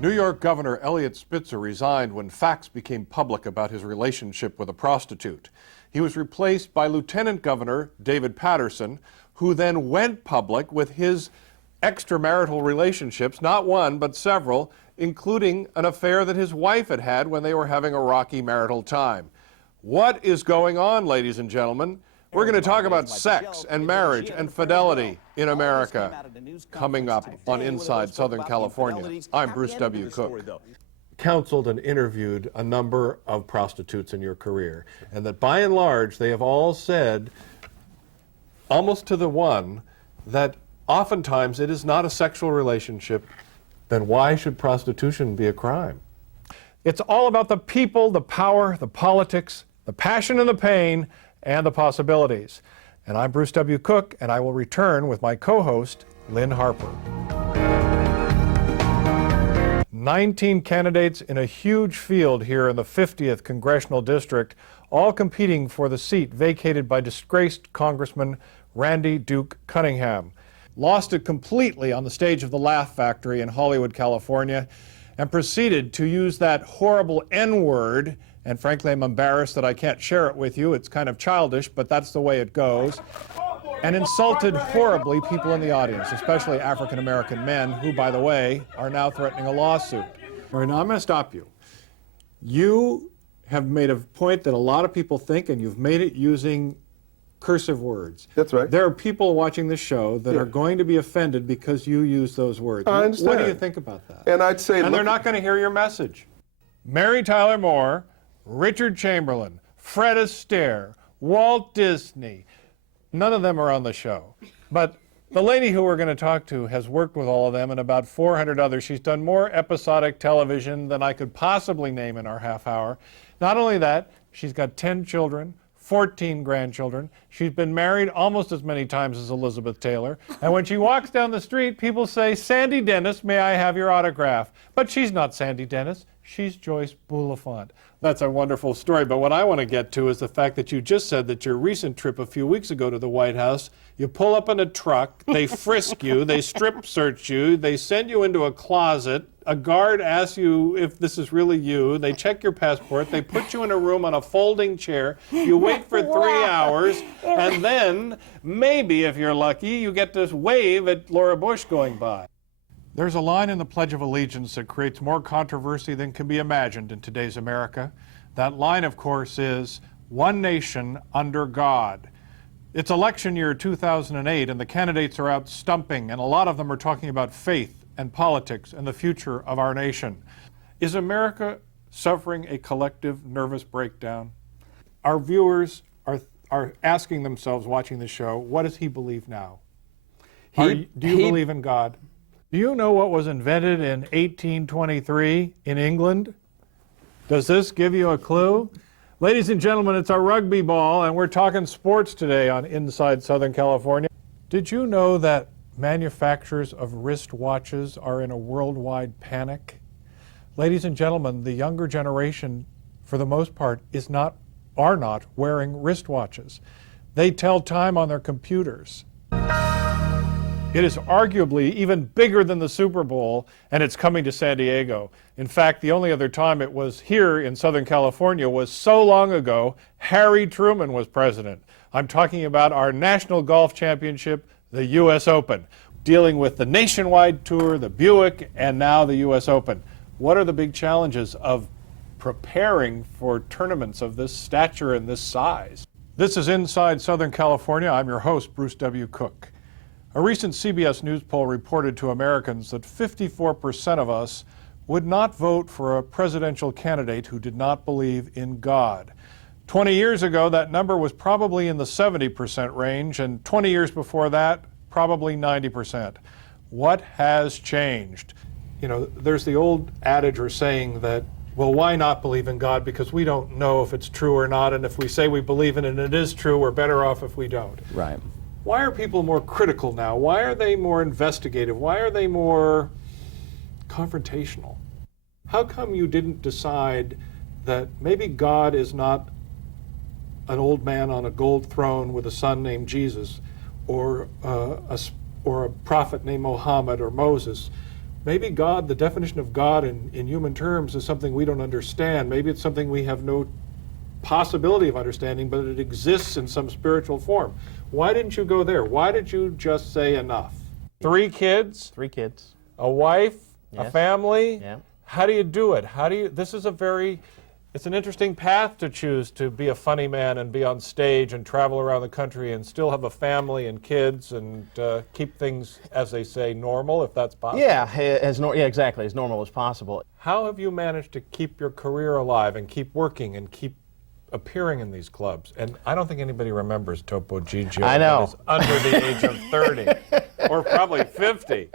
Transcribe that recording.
New York Governor Eliot Spitzer resigned when facts became public about his relationship with a prostitute. He was replaced by Lieutenant Governor David Paterson, who then went public with his extramarital relationships, not one, but several, including an affair that his wife had had when they were having a rocky marital time. What is going on, ladies and gentlemen? We're going to talk about sex and marriage and fidelity in America coming up on Inside Southern California. I'm Bruce W. Cook. Counseled and interviewed a number of prostitutes in your career, and that by and large they have all said, almost to the one, that oftentimes it is not a sexual relationship. Then why should prostitution be a crime? It's all about the people, the power, the politics, the passion and the pain, and the possibilities. And I'm Bruce W. Cook, and I will return with my co-host, Lynn Harper. 19 candidates in a huge field here in the 50th Congressional District, all competing for the seat vacated by disgraced Congressman Randy Duke Cunningham. Lost it completely on the stage of the Laugh Factory in Hollywood, California, and proceeded to use that horrible N-word, and frankly I'm embarrassed that I can't share it with you. It's kind of childish, but that's the way it goes, and insulted horribly people in the audience, especially African-American men, who, by the way, are now threatening a lawsuit. All right, now I'm going to stop you. You have made a point that a lot of people think, and you've made it using cursive words. That's right. There are people watching this show that are going to be offended because you use those words. I understand. What do you think about that? And I'd say, and they're not going to hear your message. Mary Tyler Moore, Richard Chamberlain, Fred Astaire, Walt Disney, none of them are on the show. But the lady who we're going to talk to has worked with all of them and about 400 others. She's done more episodic television than I could possibly name in our half hour. Not only that, she's got 10 children, 14 grandchildren. She's been married almost as many times as Elizabeth Taylor. And when she walks down the street, people say, "Sandy Dennis, may I have your autograph?" But she's not Sandy Dennis. She's Joyce Bulifant. That's a wonderful story. But what I want to get to is the fact that you just said that your recent trip a few weeks ago to the White House, you pull up in a truck, they frisk you, they strip search you, they send you into a closet, a guard asks you if this is really you, they check your passport, they put you in a room on a folding chair, you wait for 3 hours, and then, maybe if you're lucky, you get to wave at Laura Bush going by. There's a line in the Pledge of Allegiance that creates more controversy than can be imagined in today's America. That line, of course, is "One nation under God." It's election year 2008, and the candidates are out stumping, and a lot of them are talking about faith and politics and the future of our nation. Is America suffering a collective nervous breakdown? Our viewers are asking themselves, watching the show, what does he believe now? Do you believe in God? Do you know what was invented in 1823 in England? Does this give you a clue? Ladies and gentlemen, it's a rugby ball, and we're talking sports today on Inside Southern California. Did you know that manufacturers of wristwatches are in a worldwide panic? Ladies and gentlemen, the younger generation, for the most part, are not wearing wristwatches. They tell time on their computers. It is arguably even bigger than the Super Bowl, and it's coming to San Diego. In fact, the only other time it was here in Southern California was so long ago, Harry Truman was president. I'm talking about our National Golf Championship, the U.S. Open, dealing with the Nationwide Tour, the Buick, and now the U.S. Open. What are the big challenges of preparing for tournaments of this stature and this size? This is Inside Southern California. I'm your host, Bruce W. Cook. A recent CBS News poll reported to Americans that 54% of us would not vote for a presidential candidate who did not believe in God. 20 years ago, that number was probably in the 70% range, and 20 years before that, probably 90%. What has changed? You know, there's the old adage or saying that, well, why not believe in God? Because we don't know if it's true or not, and if we say we believe in it and it is true, we're better off if we don't. Right. Why are people more critical now? Why are they more investigative? Why are they more confrontational? How come you didn't decide that maybe God is not an old man on a gold throne with a son named Jesus, or a prophet named Muhammad or Moses? maybe God, the definition of God in human terms, is something we don't understand. Maybe it's something we have no possibility of understanding, but it exists in some spiritual form. Why didn't you go there? Why did you just say enough? 3 kids, 3 kids. a wife, a Yes. family. Yeah. How do you do it? This is it's an interesting path to choose, to be a funny man and be on stage and travel around the country and still have a family and kids and keep things, as they say, normal, if that's possible. Yeah, exactly, as normal as possible. How have you managed to keep your career alive and keep working and keep appearing in these clubs? And I don't think anybody remembers Topo Gigio. I know. That is under the age of 30 or probably 50.